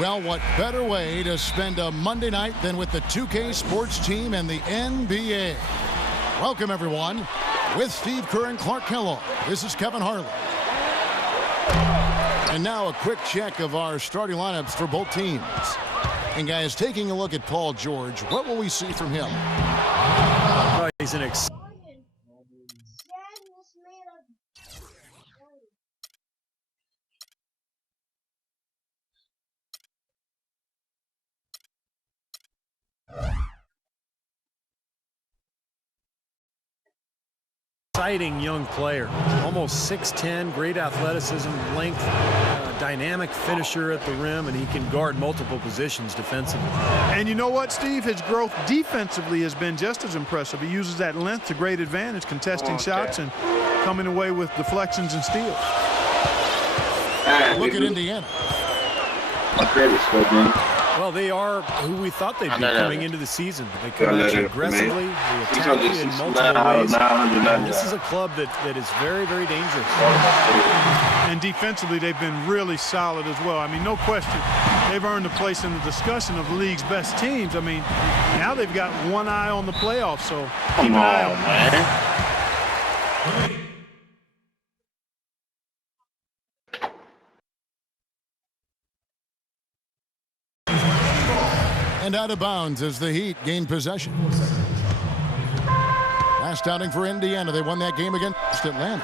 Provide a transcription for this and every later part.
Well, what better way to spend a Monday night than with the 2K Sports team and the NBA? Welcome, everyone. With Steve Kerr and Clark Kellogg, this is Kevin Harlan. And now a quick check of our starting lineups for both teams. And guys, taking a look at Paul George, what will we see from him? He's an exciting young player, almost 6'10", great athleticism, length, dynamic finisher at the rim, and he can guard multiple positions defensively. And you know what, Steve? His growth defensively has been just as impressive. He uses that length to great advantage, contesting shots and coming away with deflections and steals. Look at Indiana. Well, they are who we thought they'd be coming into the season. They come at you aggressively, they attack you in multiple ways. And this is a club that is very, very dangerous. And defensively, they've been really solid as well. I mean, no question, they've earned a place in the discussion of the league's best teams. I mean, now they've got one eye on the playoffs, so keep an eye on them. And out of bounds as the Heat gain possession. Last outing for Indiana. They won that game against Atlanta.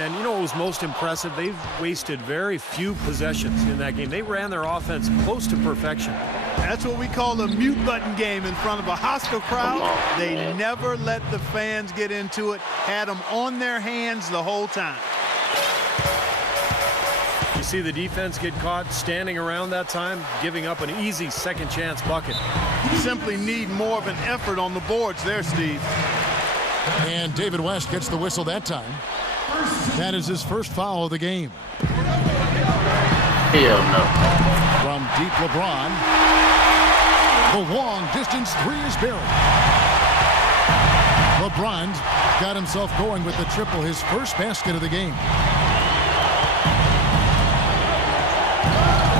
And you know what was most impressive? They've wasted very few possessions in that game. They ran their offense close to perfection. That's what we call the mute button game in front of a hostile crowd. They never let the fans get into it. Had them on their hands the whole time. You see the defense get caught standing around that time, giving up an easy second chance bucket. You simply need more of an effort on the boards there, Steve. And David West gets the whistle that time. That is his first foul of the game. Hell no. From deep LeBron. The long distance three is buried. LeBron's got himself going with the triple, his first basket of the game.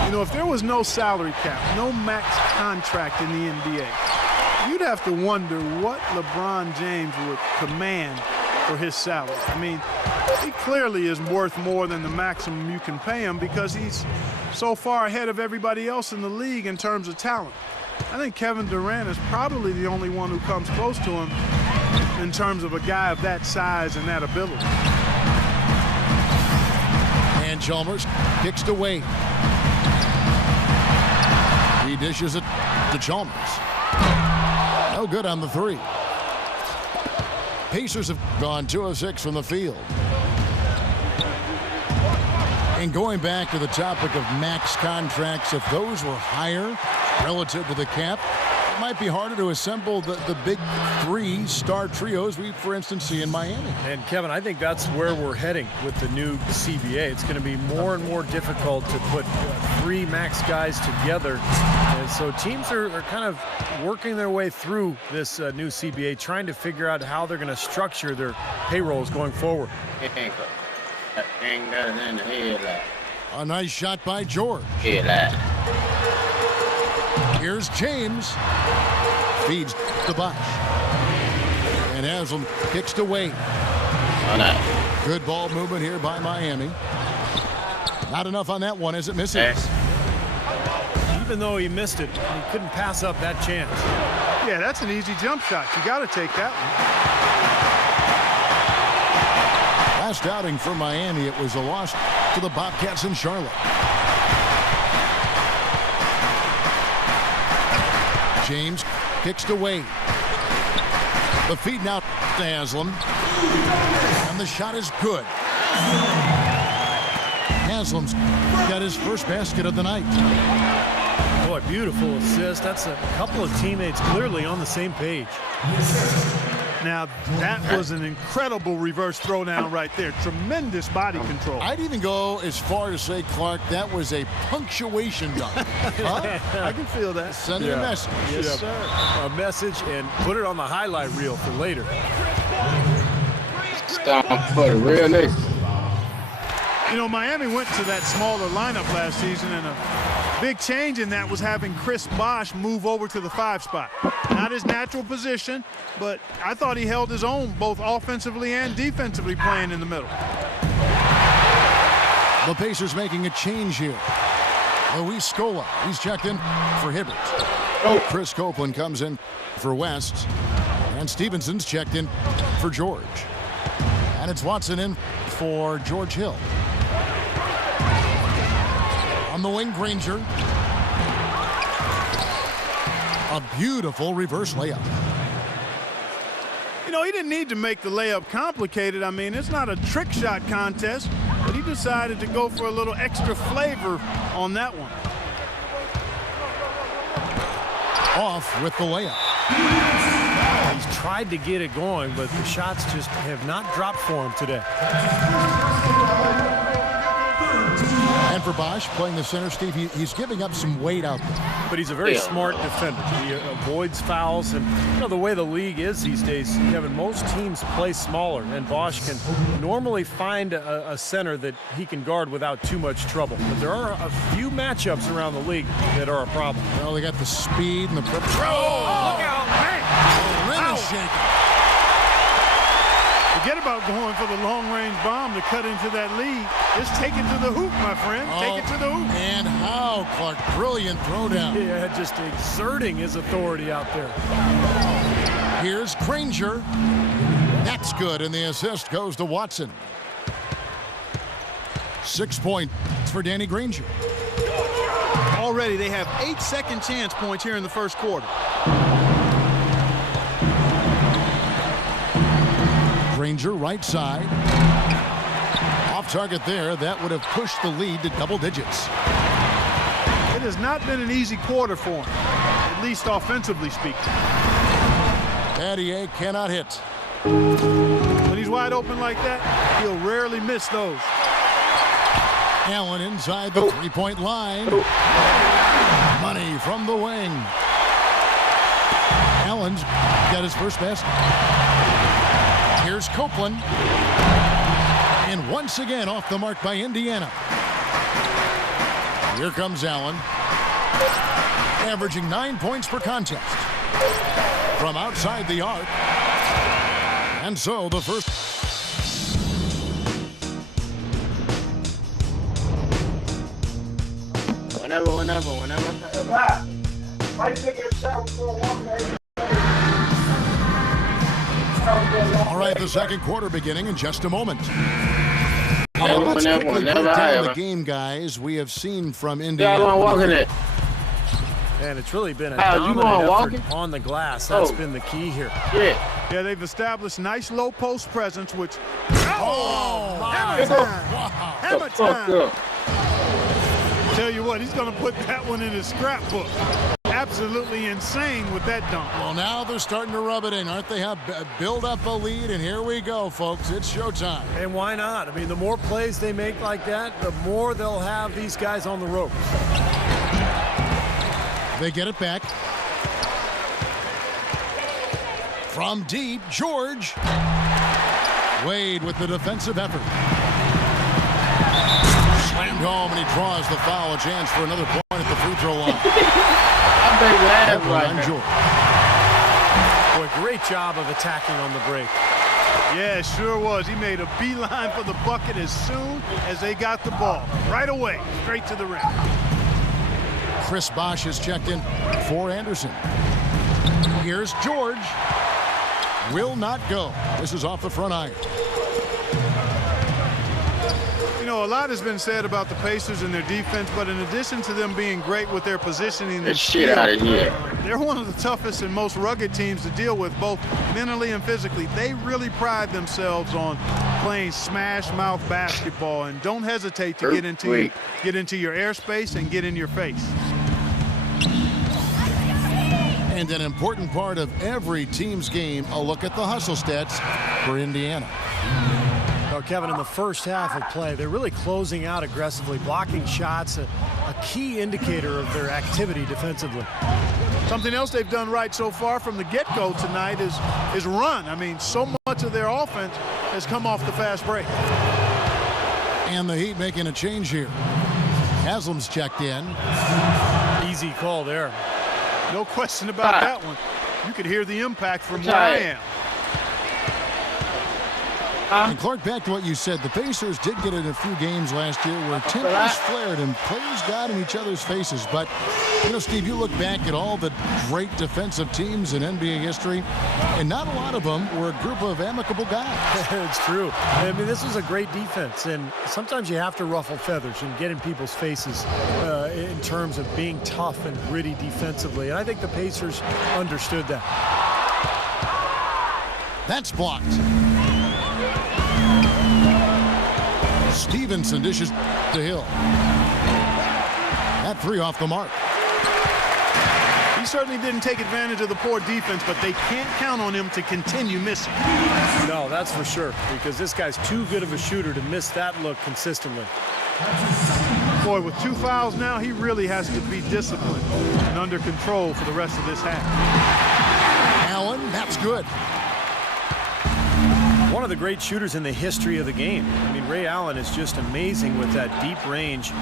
You know, if there was no salary cap, no max contract in the NBA, you'd have to wonder what LeBron James would command for his salary. I mean, he clearly is worth more than the maximum you can pay him because he's so far ahead of everybody else in the league in terms of talent. I think Kevin Durant is probably the only one who comes close to him in terms of a guy of that size and that ability. And Chalmers kicks to Wade. He dishes it to Chalmers. No good on the three. Pacers have gone 2 of 6 from the field. And going back to the topic of max contracts, if those were higher relative to the cap, it might be harder to assemble the big 3-star trios we, for instance, see in Miami. And Kevin, I think that's where we're heading with the new CBA. It's going to be more and more difficult to put 3 max guys together. And so teams are kind of working their way through this new CBA, trying to figure out how they're going to structure their payrolls going forward. A nice shot by George. Here's James. Feeds the Bosh. And Haslam kicks to Wade. Good ball movement here by Miami. Not enough on that one as it misses. Even though he missed it, he couldn't pass up that chance. Yeah, that's an easy jump shot. You got to take that one. Last outing for Miami, it was a loss to the Bobcats in Charlotte. James kicks to Wade. The feed now to Haslam. And the shot is good. Haslam's got his first basket of the night. Boy, beautiful assist. That's a couple of teammates clearly on the same page. Now, that was an incredible reverse throwdown right there. Tremendous body control. I'd even go as far to say, Clark, that was a punctuation dunk. Huh? I can feel that. Sending a message. Yes, sir. A message, and put it on the highlight reel for later. Stop for the real nigga. You know, Miami went to that smaller lineup last season, and a big change in that was having Chris Bosh move over to the 5 spot. Not his natural position, but I thought he held his own both offensively and defensively playing in the middle. The Pacers making a change here. Luis Scola, he's checked in for Hibbert. Chris Copeland comes in for West. And Stevenson's checked in for George. And it's Watson in for George Hill. On the wing, Granger. A beautiful reverse layup. You know, he didn't need to make the layup complicated. I mean, it's not a trick shot contest, but he decided to go for a little extra flavor on that one. Off with the layup. He's tried to get it going, but the shots just have not dropped for him today. And for Bosh, playing the center, Steve, he's giving up some weight out there. But he's a very smart defender. He avoids fouls, and you know the way the league is these days, Kevin, most teams play smaller, and Bosh can normally find a center that he can guard without too much trouble. But there are a few matchups around the league that are a problem. Well, they got the speed and the... Look out, man! Rim is shaking. Forget about going for the long-range bomb to cut into that lead. Just take it to the hoop, my friend. Take it to the hoop. And how, Clark. Brilliant throwdown. Yeah, just exerting his authority out there. Here's Granger. That's good, and the assist goes to Watson. 6 points for Danny Granger. Already, they have 8 second chance points here in the first quarter. Granger, right side. Off target there. That would have pushed the lead to double digits. It has not been an easy quarter for him, at least offensively speaking. Battier cannot hit. When he's wide open like that, he'll rarely miss those. Allen inside the three-point line. Money from the wing. Allen's got his first basket. Here's Copeland. And once again off the mark by Indiana. Here comes Allen. Averaging 9 points per contest. From outside the arc. And so the first... Whenever. All right, the second quarter beginning in just a moment. Let's quickly break down the game, guys. We have seen from Indiana. And it's really been a dominant effort on the glass. That's been the key here. Yeah, they've established nice low post presence, which... Hammer time! Tell you what, he's going to put that one in his scrapbook. Absolutely insane with that dunk. Well, now they're starting to rub it in, aren't they? Build up a lead, and here we go, folks. It's showtime. And why not? I mean, the more plays they make like that, the more they'll have these guys on the ropes. They get it back. From deep, George. Wade with the defensive effort. Slammed home, and he draws the foul. A chance for another point at the free throw line. Boy, great job of attacking on the break. Yeah, it sure was. He made a beeline for the bucket as soon as they got the ball. Right away, straight to the rim. Chris Bosh has checked in for Anderson. Here's George. Will not go. This is off the front iron. You know, a lot has been said about the Pacers and their defense, but in addition to them being great with their positioning and shit out of here, they're one of the toughest and most rugged teams to deal with, both mentally and physically. They really pride themselves on playing smash mouth basketball, and don't hesitate to get into your airspace and get in your face. And an important part of every team's game, a look at the hustle stats for Indiana. Well, Kevin, in the first half of play, they're really closing out aggressively, blocking shots, a key indicator of their activity defensively. Something else they've done right so far from the get-go tonight is run. I mean, so much of their offense has come off the fast break. And the Heat making a change here. Haslam's checked in. Easy call there. No question about that one. You could hear the impact from where I am. And Clark, back to what you said, the Pacers did get in a few games last year where tempers flared and players got in each other's faces. But, you know, Steve, you look back at all the great defensive teams in NBA history, and not a lot of them were a group of amicable guys. It's true. I mean, this was a great defense, and sometimes you have to ruffle feathers and get in people's faces in terms of being tough and gritty defensively. And I think the Pacers understood that. That's blocked. Stevenson dishes to Hill. That three off the mark. He certainly didn't take advantage of the poor defense, but they can't count on him to continue missing. No, that's for sure, because this guy's too good of a shooter to miss that look consistently. Boy, with 2 fouls now, he really has to be disciplined and under control for the rest of this half. Allen, that's good. One of the great shooters in the history of the game. I mean, Ray Allen is just amazing with that deep range,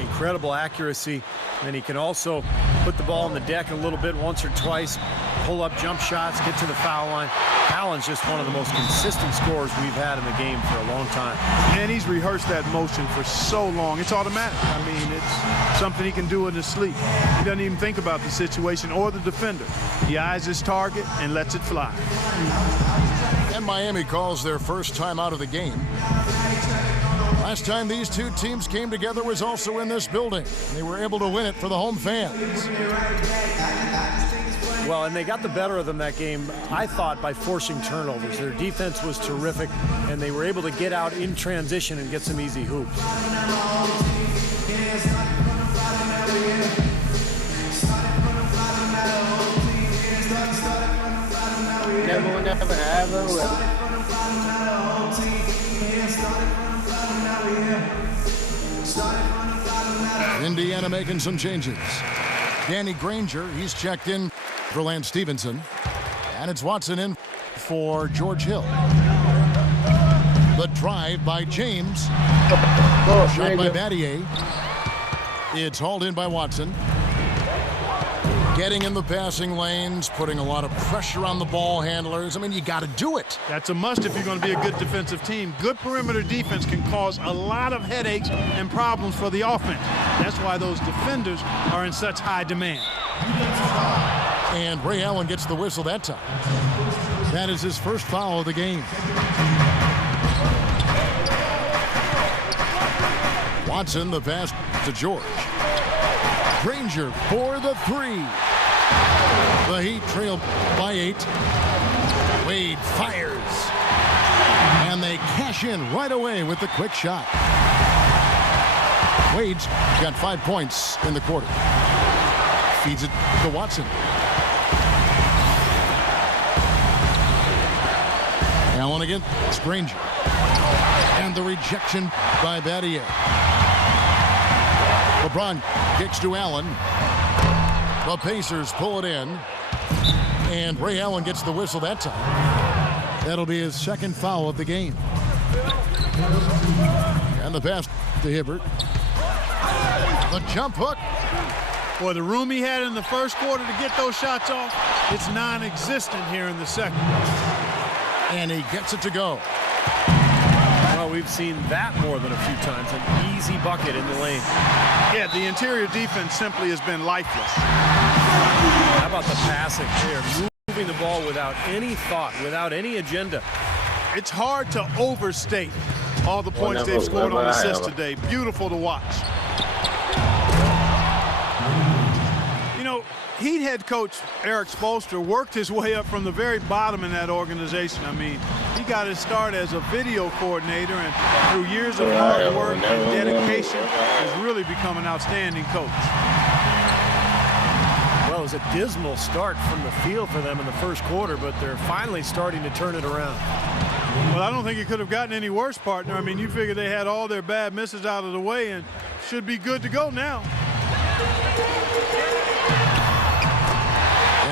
incredible accuracy, and he can also put the ball on the deck a little bit once or twice, pull up jump shots, get to the foul line. Allen's just one of the most consistent scorers we've had in the game for a long time. And he's rehearsed that motion for so long. It's automatic. I mean, it's something he can do in his sleep. He doesn't even think about the situation or the defender. He eyes his target and lets it fly. And Miami calls their first time out of the game. Last time these two teams came together was also in this building. They were able to win it for the home fans. Well, and they got the better of them that game, I thought, by forcing turnovers. Their defense was terrific, and they were able to get out in transition and get some easy hoops. Never ever will. Indiana making some changes. Danny Granger, he's checked in for Lance Stevenson. And it's Watson in for George Hill. The drive by James. Shot by Battier. It's hauled in by Watson. Getting in the passing lanes, putting a lot of pressure on the ball handlers. I mean, you got to do it. That's a must if you're going to be a good defensive team. Good perimeter defense can cause a lot of headaches and problems for the offense. That's why those defenders are in such high demand. And Ray Allen gets the whistle that time. That is his first foul of the game. Watson, the pass to George. Granger for the three. The Heat trailed by 8. Wade fires. And they cash in right away with the quick shot. Wade's got 5 points in the quarter. Feeds it to Watson. Allen against Granger. And the rejection by Battier. LeBron kicks to Allen. The Pacers pull it in. And Ray Allen gets the whistle that time. That'll be his second foul of the game. And the pass to Hibbert. The jump hook. Boy, the room he had in the first quarter to get those shots off, it's non-existent here in the second. And he gets it to go. Well, we've seen that more than a few times. An easy bucket in the lane. Yeah, the interior defense simply has been lifeless. How about the passing there? Moving the ball without any thought, without any agenda. It's hard to overstate all the points they've scored on assists today. Beautiful to watch. You know, Heat head coach Eric Spoelstra worked his way up from the very bottom in that organization. I mean, he got his start as a video coordinator, and through years of hard work and dedication, has really become an outstanding coach. Well, it was a dismal start from the field for them in the first quarter, but they're finally starting to turn it around. Well, I don't think it could have gotten any worse, partner. I mean, you figure they had all their bad misses out of the way and should be good to go now.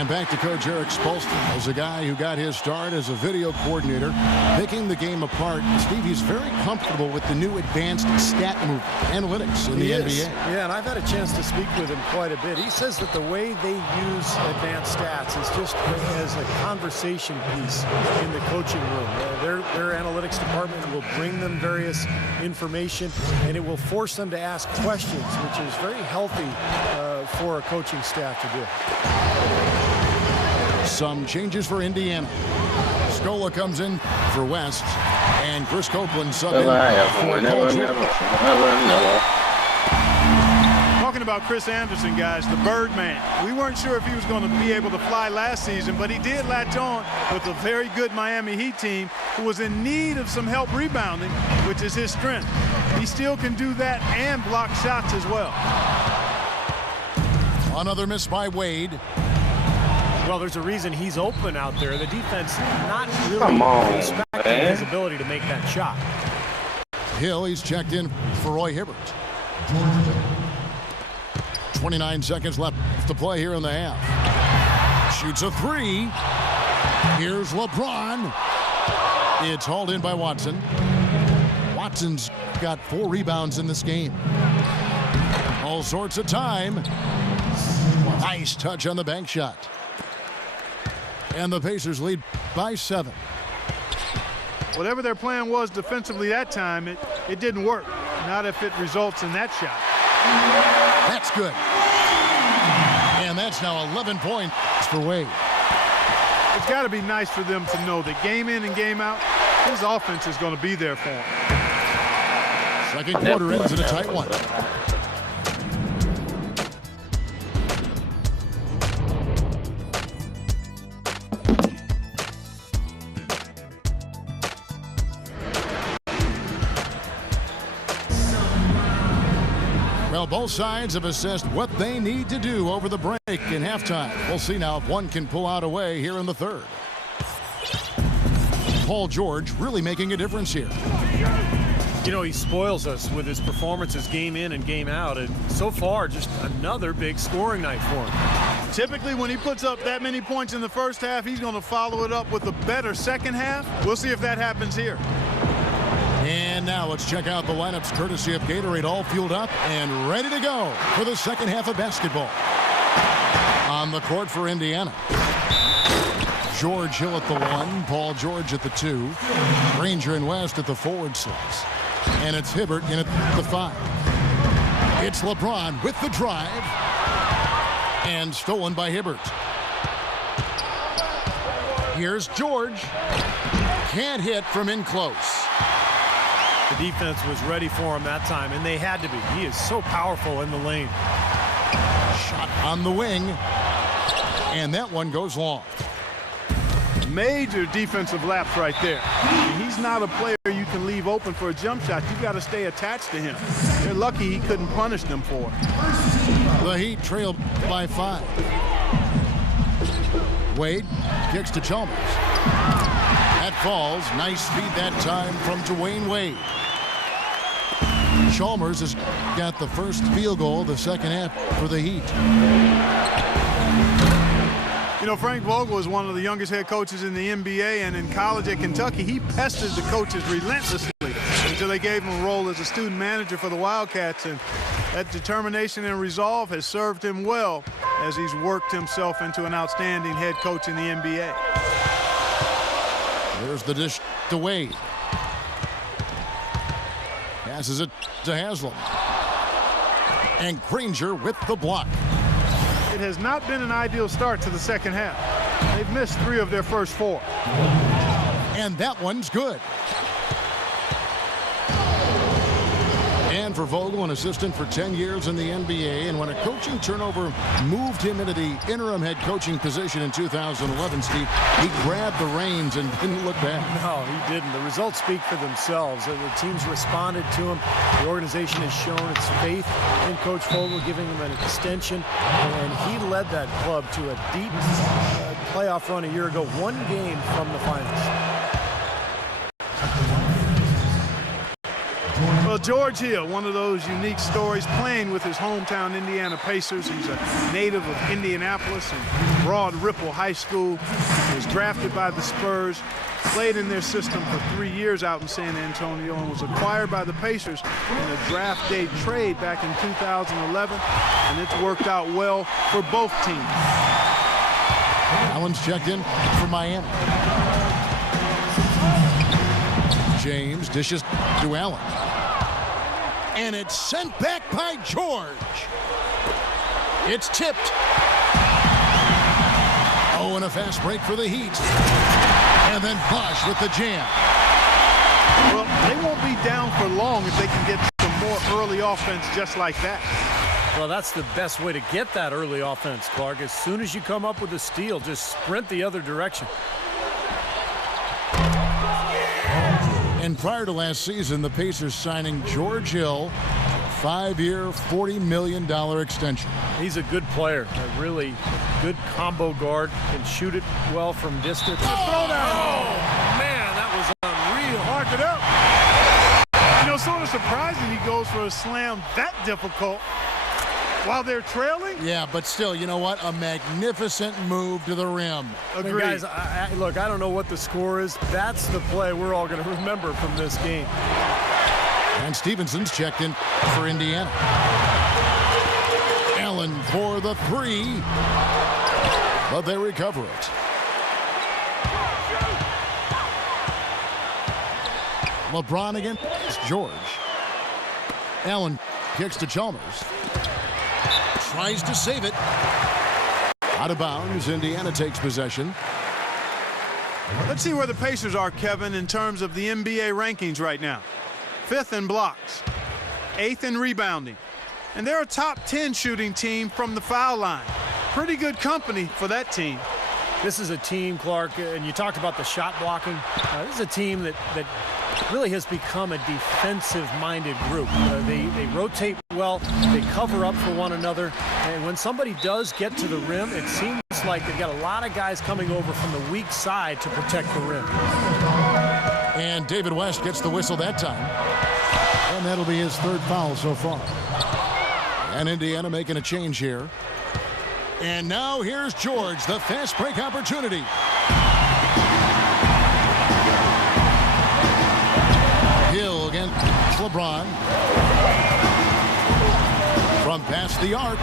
And back to Coach Eric Spolstra as a guy who got his start as a video coordinator, picking the game apart. Steve, he's very comfortable with the new advanced stat move analytics in the NBA. Yeah, and I've had a chance to speak with him quite a bit. He says that the way they use advanced stats is just as a conversation piece in the coaching room. Their analytics department will bring them various information, and it will force them to ask questions, which is very healthy for a coaching staff to do. Some changes for Indiana. Scola comes in for West, and Chris Copeland sub in for Paul George. Talking about Chris Anderson, guys, the Birdman. We weren't sure if he was going to be able to fly last season, but he did latch on with a very good Miami Heat team who was in need of some help rebounding, which is his strength. He still can do that and block shots as well. Another miss by Wade. Well, there's a reason he's open out there. The defense not really respecting his ability to make that shot. Hill, he's checked in for Roy Hibbert. 29 seconds left to play here in the half. Shoots a three. Here's LeBron. It's hauled in by Watson. Watson's got 4 rebounds in this game. All sorts of time. Nice touch on the bank shot. And the Pacers lead by 7. Whatever their plan was defensively that time, it didn't work. Not if it results in that shot. That's good. And that's now 11 points for Wade. It's got to be nice for them to know that game in and game out, his offense is going to be there for him. Second quarter ends in a tight one. Well, both sides have assessed what they need to do over the break in halftime. We'll see now if one can pull out a way here in the third. Paul George really making a difference here. You know, he spoils us with his performances game in and game out, and so far just another big scoring night for him. Typically when he puts up that many points in the first half, he's going to follow it up with a better second half. We'll see if that happens here. And now let's check out the lineups courtesy of Gatorade, all fueled up and ready to go for the second half of basketball. On the court for Indiana. George Hill at the 1, Paul George at the 2, Granger and West at the forward slots. And it's Hibbert in at the 5. It's LeBron with the drive. And stolen by Hibbert. Here's George. Can't hit from in close. The defense was ready for him that time, and they had to be. He is so powerful in the lane. Shot on the wing. And that one goes long. Major defensive lapse right there. He's not a player you can leave open for a jump shot. You got to stay attached to him. They're lucky he couldn't punish them for it. The Heat trailed by 5. Wade kicks to Chalmers. That falls. Nice feed that time from Dwayne Wade. Chalmers has got the first field goal of the second half for the Heat. You know, Frank Vogel is one of the youngest head coaches in the NBA, and in college at Kentucky, he pestered the coaches relentlessly until they gave him a role as a student manager for the Wildcats, and that determination and resolve has served him well as he's worked himself into an outstanding head coach in the NBA. There's the dish to Wade. Passes it to Haslam. And Granger with the block. It has not been an ideal start to the second half. They've missed 3 of their first 4. And that one's good. And for Vogel, an assistant for 10 years in the NBA, and when a coaching turnover moved him into the interim head coaching position in 2011, Steve, he grabbed the reins and didn't look back. No, he didn't. The results speak for themselves. The teams responded to him. The organization has shown its faith in Coach Vogel, giving him an extension, and he led that club to a deep playoff run a year ago, 1 game from the finals. Well, George Hill, one of those unique stories, playing with his hometown Indiana Pacers. He's a native of Indianapolis and Broad Ripple High School. He was drafted by the Spurs, played in their system for 3 years out in San Antonio, and was acquired by the Pacers in a draft day trade back in 2011, and it's worked out well for both teams. Allen's checked in for Miami. James dishes to Allen. And it's sent back by George. It's tipped. Oh, and a fast break for the Heat. And then Bosh with the jam. Well, they won't be down for long if they can get some more early offense just like that. Well, that's the best way to get that early offense, Clark. As soon as you come up with a steal, just sprint the other direction. And prior to last season, the Pacers signing George Hill, 5-year, $40 million extension. He's a good player, a really good combo guard, can shoot it well from distance. Throw down. Oh, man, that was unreal. Mark it up. You know, sort of surprising he goes for a slam that difficult while they're trailing. Yeah, but still, you know what? A magnificent move to the rim. Agreed. Guys, look, I don't know what the score is. That's the play we're all going to remember from this game. And Stevenson's checked in for Indiana. Allen for the three, but they recover it. LeBron against George. Allen kicks to Chalmers. Tries to save it. Out of bounds. Indiana takes possession. Let's see where the Pacers are, Kevin, in terms of the NBA rankings right now. 5th in blocks, 8th in rebounding, and they're a top 10 shooting team from the foul line. Pretty good company for that team. This is a team, Clark, and you talked about the shot blocking. This is a team that really has become a defensive-minded group. They rotate well, they cover up for one another, and when somebody does get to the rim, it seems like they've got a lot of guys coming over from the weak side to protect the rim. And David West gets the whistle that time. And that'll be his 3rd foul so far. And Indiana making a change here. And now here's George, the fast break opportunity. Hill against LeBron. From past the arc.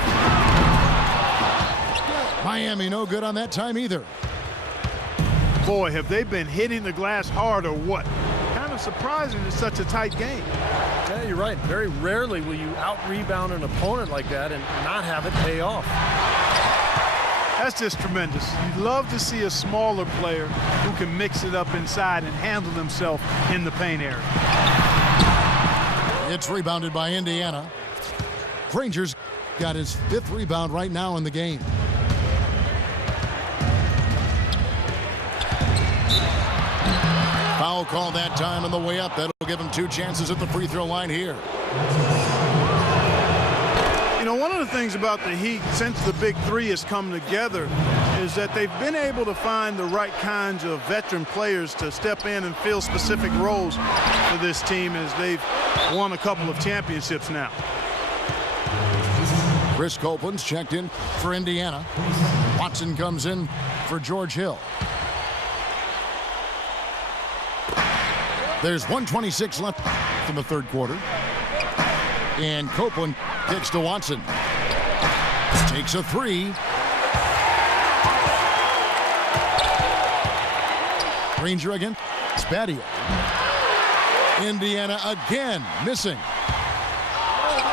Miami no good on that time either. Boy, have they been hitting the glass hard or what? Kind of surprising it's such a tight game. Yeah, you're right. Very rarely will you out-rebound an opponent like that and not have it pay off. That's just tremendous. You'd love to see a smaller player who can mix it up inside and handle himself in the paint area. It's rebounded by Indiana. Granger's got his 5th rebound right now in the game. Foul call that time on the way up. That'll give him 2 chances at the free throw line here. You know, one of the things about the Heat since the Big Three has come together is that they've been able to find the right kinds of veteran players to step in and fill specific roles for this team as they've won a couple of championships now. Chris Copeland's checked in for Indiana. Watson comes in for George Hill. There's 1:26 left in the 3rd quarter. And Copeland kicks to Watson. Takes a 3. Granger again. Spadio. Indiana again missing.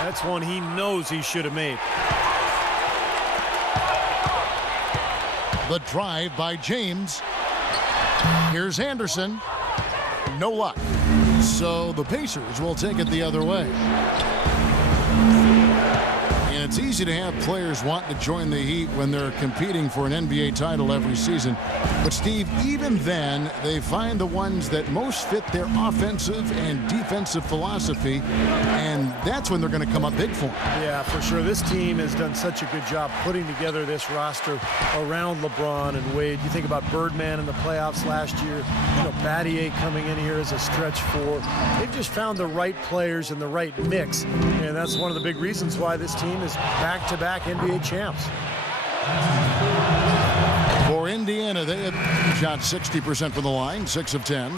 That's one he knows he should have made. The drive by James. Here's Anderson. No luck. So the Pacers will take it the other way. And it's It's easy to have players want to join the Heat when they're competing for an NBA title every season. But, Steve, even then, they find the ones that most fit their offensive and defensive philosophy, and that's when they're going to come up big for them. Yeah, for sure. This team has done such a good job putting together this roster around LeBron and Wade. You think about Birdman in the playoffs last year, Battier coming in here as a stretch four. They've just found the right players and the right mix, and that's one of the big reasons why this team is back-to-back NBA champs. For Indiana, they have shot 60% from the line, 6 of 10.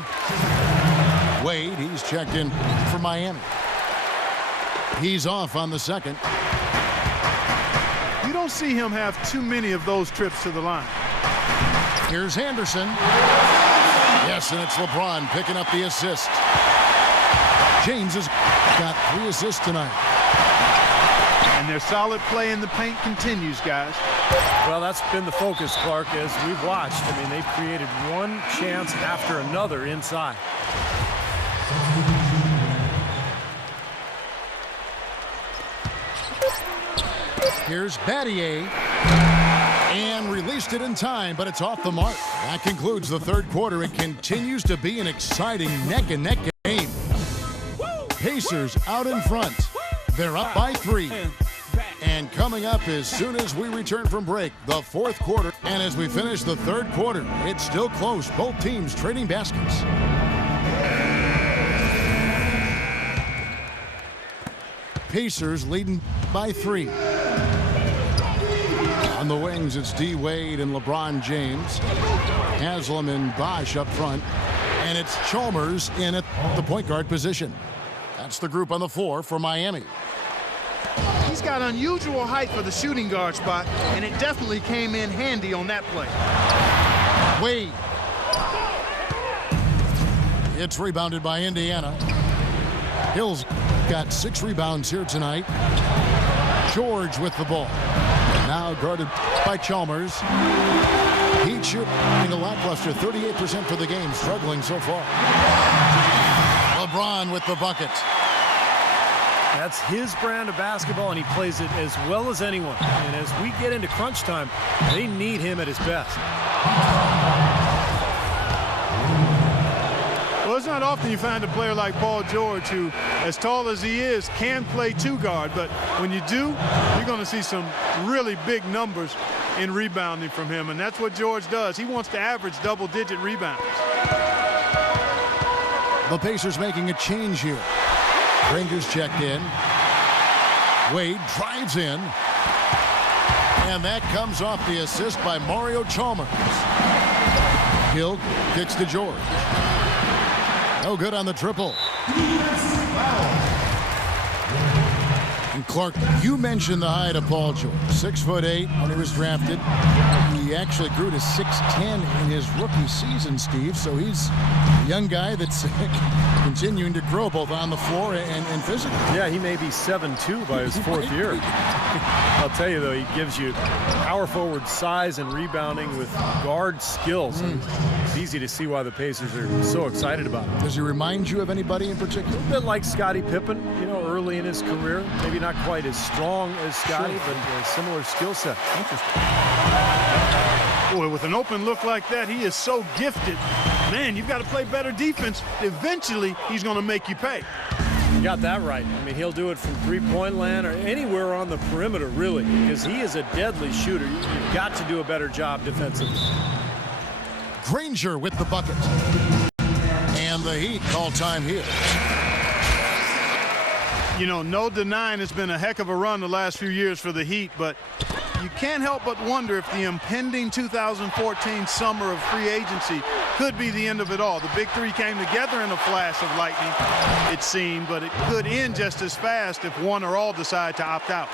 Wade, he's checked in for Miami. He's off on the second. You don't see him have too many of those trips to the line. Here's Henderson. Yes, and it's LeBron picking up the assist. James has got 3 assists tonight. And their solid play in the paint continues, guys. Well, that's been the focus, Clark, as we've watched. I mean, they've created one chance after another inside. Here's Battier. And released it in time, but it's off the mark. That concludes the third quarter. It continues to be an exciting neck-and-neck game. Pacers out in front. They're up by 3. And coming up as soon as we return from break, the fourth quarter. And as we finish the third quarter, it's still close. Both teams trading baskets. Pacers leading by 3. On the wings, it's D. Wade and LeBron James. Haslam and Bosh up front. And it's Chalmers in at the point guard position. That's the group on the floor for Miami. He's got unusual height for the shooting guard spot, and it definitely came in handy on that play. Wade. It's rebounded by Indiana. Hill's got 6 rebounds here tonight. George with the ball. Now guarded by Chalmers. Heat shooting a lackluster 38% for the game, struggling so far. LeBron with the bucket. That's his brand of basketball, and he plays it as well as anyone. And as we get into crunch time, they need him at his best. Well, it's not often you find a player like Paul George who, as tall as he is, can play 2 guard. But when you do, you're going to see some really big numbers in rebounding from him. And that's what George does. He wants to average double-digit rebounds. The Pacers making a change here. Rangers checked in. Wade drives in. And that comes off the assist by Mario Chalmers. Hill kicks to George. No good on the triple. And Clark, you mentioned the height of Paul George. 6'8" when he was drafted. He actually grew to 6'10" in his rookie season, Steve. So he's a young guy that's continuing to grow both on the floor and physically. Yeah, he may be 7'2" by his 4th year. I'll tell you, though, he gives you power forward size and rebounding with guard skills. It's easy to see why the Pacers are so excited about him. Does he remind you of anybody in particular? A bit like Scottie Pippen, early in his career. Maybe not quite as strong as Scottie, but a similar skill set. Interesting. Boy, with an open look like that, he is so gifted. Man, you've got to play better defense. Eventually, he's going to make you pay. You got that right. I mean, he'll do it from three-point land or anywhere on the perimeter, really, because he is a deadly shooter. You've got to do a better job defensively. Granger with the bucket. And the Heat call time here. No denying it's been a heck of a run the last few years for the Heat, but you can't help but wonder if the impending 2014 summer of free agency could be the end of it all. The big three came together in a flash of lightning, it seemed, but it could end just as fast if one or all decide to opt out.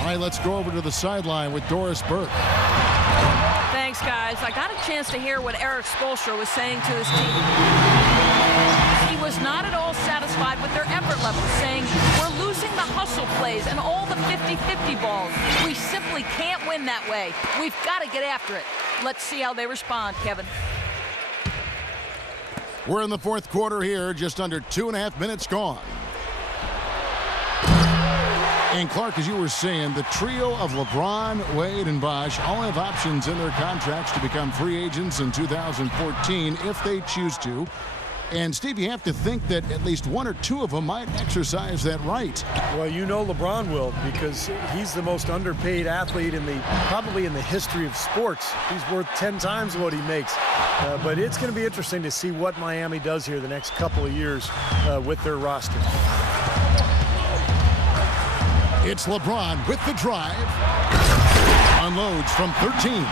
All right, let's go over to the sideline with Doris Burke. Thanks, guys. I got a chance to hear what Erik Spoelstra was saying to his team. He was not at all satisfied with their effort level, saying, we're losing the hustle plays and all the 50-50 balls. We simply can't win that way. We've got to get after it. Let's see how they respond, Kevin. We're in the fourth quarter here, just under 2.5 minutes gone. And Clark, as you were saying, the trio of LeBron, Wade, and Bosh all have options in their contracts to become free agents in 2014 if they choose to. And, Steve, you have to think that at least one or two of them might exercise that right. Well, you know LeBron will, because he's the most underpaid athlete probably in the history of sports. He's worth 10 times what he makes. But it's going to be interesting to see what Miami does here the next couple of years with their roster. It's LeBron with the drive. Unloads from 13.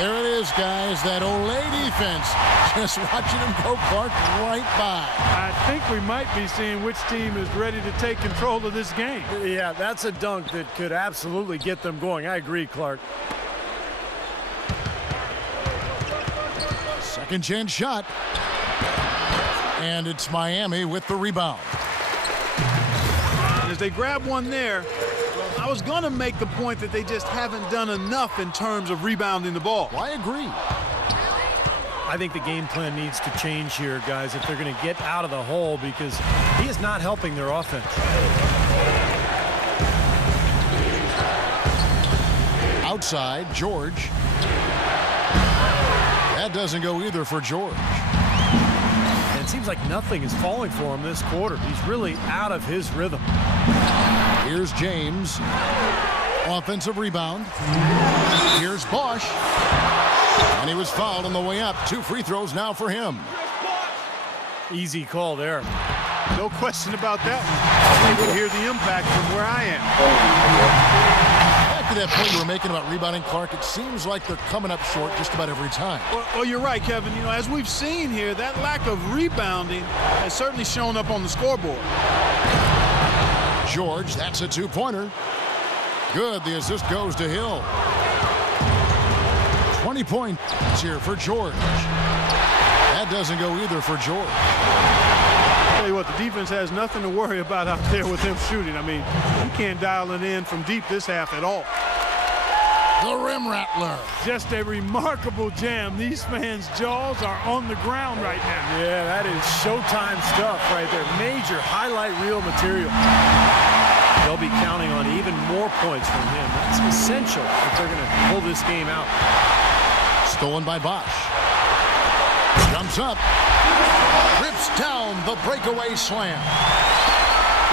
There it is, guys. That Olay defense. Just watching him go, Clark, right by. I think we might be seeing which team is ready to take control of this game. Yeah, that's a dunk that could absolutely get them going. I agree, Clark. Second chance shot. And it's Miami with the rebound. As they grab one there, I was going to make the point that they just haven't done enough in terms of rebounding the ball. Well, I agree. I think the game plan needs to change here, guys, if they're going to get out of the hole, because he is not helping their offense. Outside, George. That doesn't go either for George. And it seems like nothing is falling for him this quarter. He's really out of his rhythm. Here's James. Offensive rebound. Here's Bosh. And he was fouled on the way up. 2 free throws now for him. Easy call there. No question about that one. You can hear the impact from where I am. Back to that point you were making about rebounding, Clark, it seems like they're coming up short just about every time. Well, you're right, Kevin. You know, as we've seen here, that lack of rebounding has certainly shown up on the scoreboard. George, that's a 2-pointer. Good. The assist goes to Hill. 20 points here for George. That doesn't go either for George. I'll tell you what, the defense has nothing to worry about out there with him shooting. I mean, you can't dial it in from deep this half at all. The rim rattler. Just a remarkable jam. These fans' jaws are on the ground right now. Yeah, that is Showtime stuff right there. Major highlight reel material. They'll be counting on even more points from him. That's essential if they're going to pull this game out. Stolen by Bosh. Jumps up. Rips down the breakaway slam.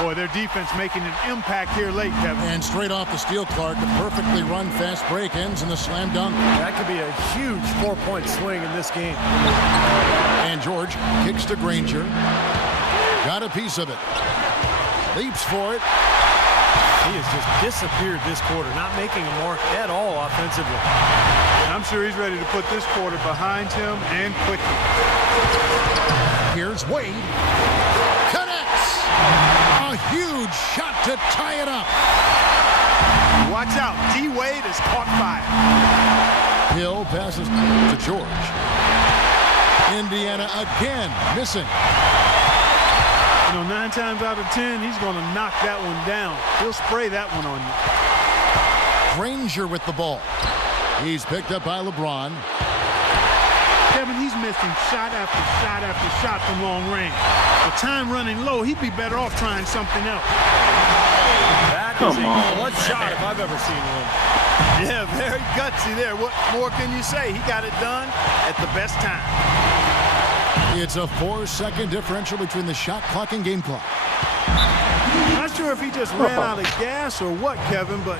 Boy, their defense making an impact here late, Kevin. And straight off the steal, Clark, a perfectly run fast break ends in the slam dunk. That could be a huge 4-point swing in this game. And George kicks to Granger. Got a piece of it. Leaps for it. He has just disappeared this quarter, not making a mark at all offensively. I'm sure he's ready to put this quarter behind him and quickly. Here's Wade. Connects. A huge shot to tie it up. Watch out. D-Wade has caught fire. Hill passes to George. Indiana again missing. You know, 9 times out of 10, he's going to knock that one down. He'll spray that one on you. Granger with the ball. He's picked up by LeBron. Kevin, he's missing shot after shot after shot from long range. The time running low, he'd be better off trying something else. That is a clutch shot if I've ever seen one. Yeah, very gutsy there. What more can you say? He got it done at the best time. It's a 4-second differential between the shot clock and game clock. Not sure if he just ran out of gas or what, Kevin, but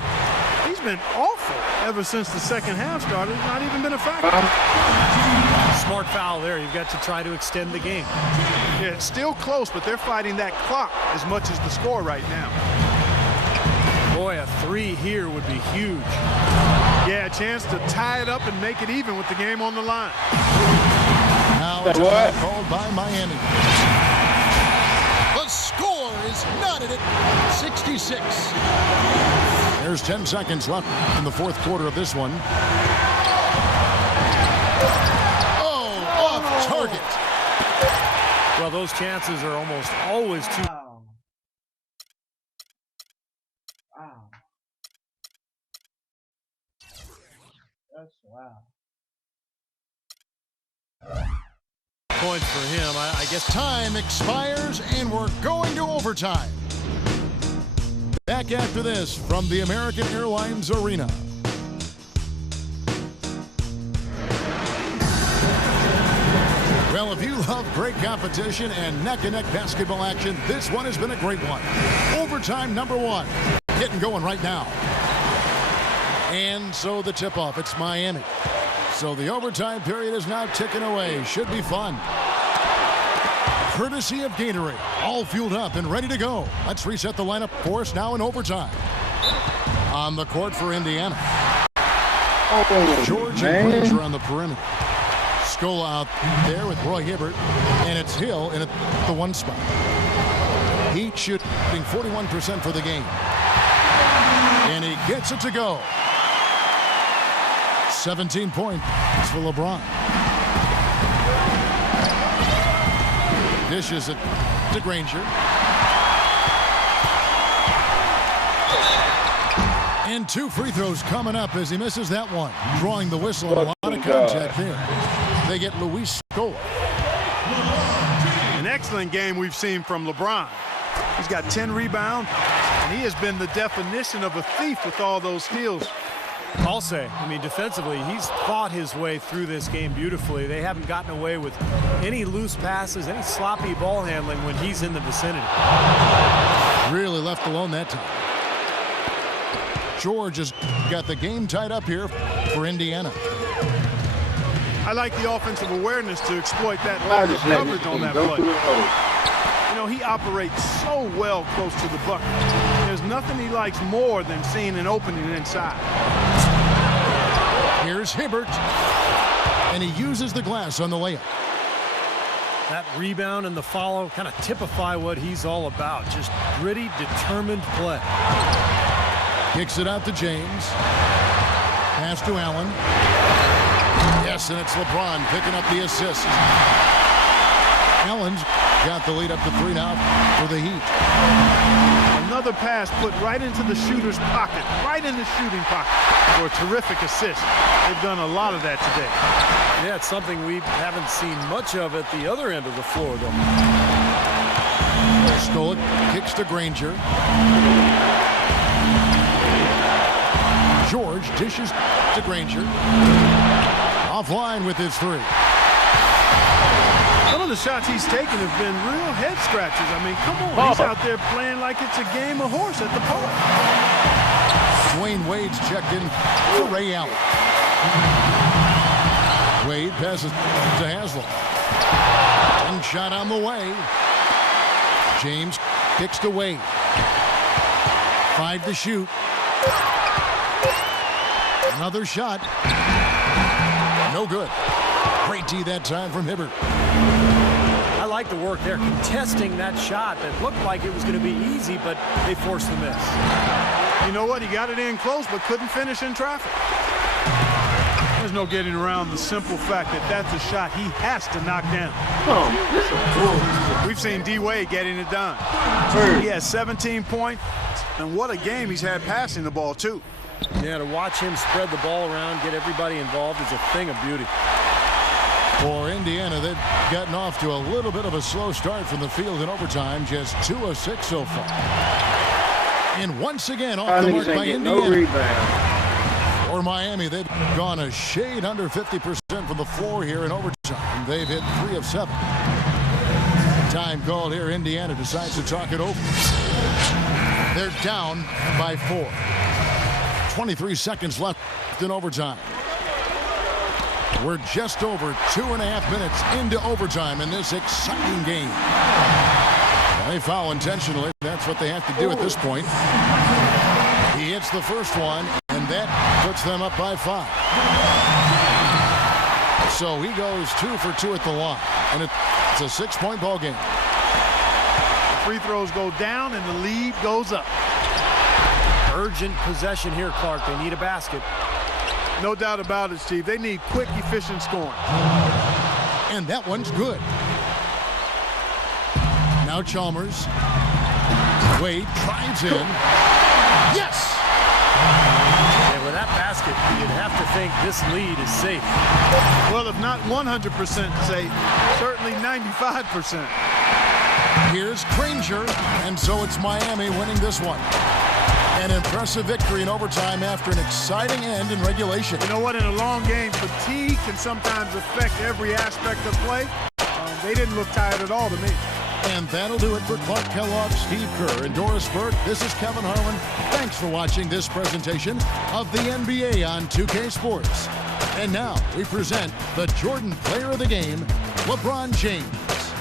he's been awful ever since the second half started. Not even been a factor. Smart foul there. You've got to try to extend the game. Yeah, it's still close, but they're fighting that clock as much as the score right now. Boy, a 3 here would be huge. Yeah, a chance to tie it up and make it even with the game on the line. Now it's called by Miami. The score is knotted at 66. There's 10 seconds left in the fourth quarter of this one. Oh, off target. Well, those chances are almost always too. Wow. That's wow. Points for him. I guess Time expires and we're going to overtime. Back after this from the American Airlines Arena. Well, if you love great competition and neck-and-neck basketball action, this one has been a great one. Overtime number 1. Getting going right now. And so the tip-off, it's Miami. So the overtime period is now ticking away. Should be fun. Courtesy of Gatorade. All fueled up and ready to go. Let's reset the lineup for us now in overtime. On the court for Indiana. George and Granger on the perimeter. Scola out there with Roy Hibbert. And it's Hill in the 1 spot. Heat shooting 41% for the game. And he gets it to go. 17 points for LeBron. Dishes it to Granger. And 2 free throws coming up as he misses that one. Drawing the whistle and a lot of contact there. They get Luis Scola. An excellent game we've seen from LeBron. He's got 10 rebounds, and he has been the definition of a thief with all those steals. I'll say, I mean, defensively, he's fought his way through this game beautifully. They haven't gotten away with any loose passes, any sloppy ball handling when he's in the vicinity. Really left alone that time. George has got the game tied up here for Indiana. I like the offensive awareness to exploit that lack of coverage on that play. You know, he operates so well close to the bucket. There's nothing he likes more than seeing an opening inside. Here's Hibbert, and he uses the glass on the layup. That rebound and the follow kind of typify what he's all about. Just gritty, determined play. Kicks it out to James. Pass to Allen. Yes, and it's LeBron picking up the assist. Allen's got the lead up to 3 now for the Heat. Another pass put right into the shooter's pocket, right in the shooting pocket for a terrific assist. They've done a lot of that today. Yeah, it's something we haven't seen much of at the other end of the floor, though. Scola kicks to Granger. George dishes to Granger. Offline with his 3. Some of the shots he's taken have been real head scratchers. I mean, come on. He's out there playing like it's a game of horse at the park. Dwayne Wade's checked in for Ray Allen. Wade passes to Haslem. 1 shot on the way. James kicks to Wade. 5 to shoot. Another shot. No good. Great D that time from Hibbert. I like the work there, contesting that shot that looked like it was going to be easy, but they forced the miss. You know what? He got it in close, but couldn't finish in traffic. There's no getting around the simple fact that that's a shot he has to knock down. We've seen D-Wade getting it done. He has 17 points, and what a game he's had passing the ball, too. Yeah, to watch him spread the ball around, get everybody involved is a thing of beauty. For Indiana, they've gotten off to a little bit of a slow start from the field in overtime. Just 2 of 6 so far. And once again, off the mark by Indiana. No rebound. For Miami, they've gone a shade under 50% from the floor here in overtime. They've hit 3 of 7. Time called here. Indiana decides to talk it over. They're down by 4. 23 seconds left in overtime. We're just over 2.5 minutes into overtime in this exciting game. They foul intentionally. That's what they have to do at this point. He hits the first one, and that puts them up by 5. So he goes 2 for 2 at the line, and it's a 6-point ball game. The free throws go down, and the lead goes up. Urgent possession here, Clark. They need a basket. No doubt about it, Steve. They need quick, efficient scoring. And that one's good. Now Chalmers. Wade drives in. Yes! And with that basket, you'd have to think this lead is safe. Well, if not 100% safe, certainly 95%. Here's Granger, and so it's Miami winning this one. An impressive victory in overtime after an exciting end in regulation. You know what? In a long game, fatigue can sometimes affect every aspect of play. They didn't look tired at all to me. And that'll do it for Clark Kellogg, Steve Kerr, and Doris Burke. This is Kevin Harlan. Thanks for watching this presentation of the NBA on 2K Sports. And now we present the Jordan Player of the Game, LeBron James.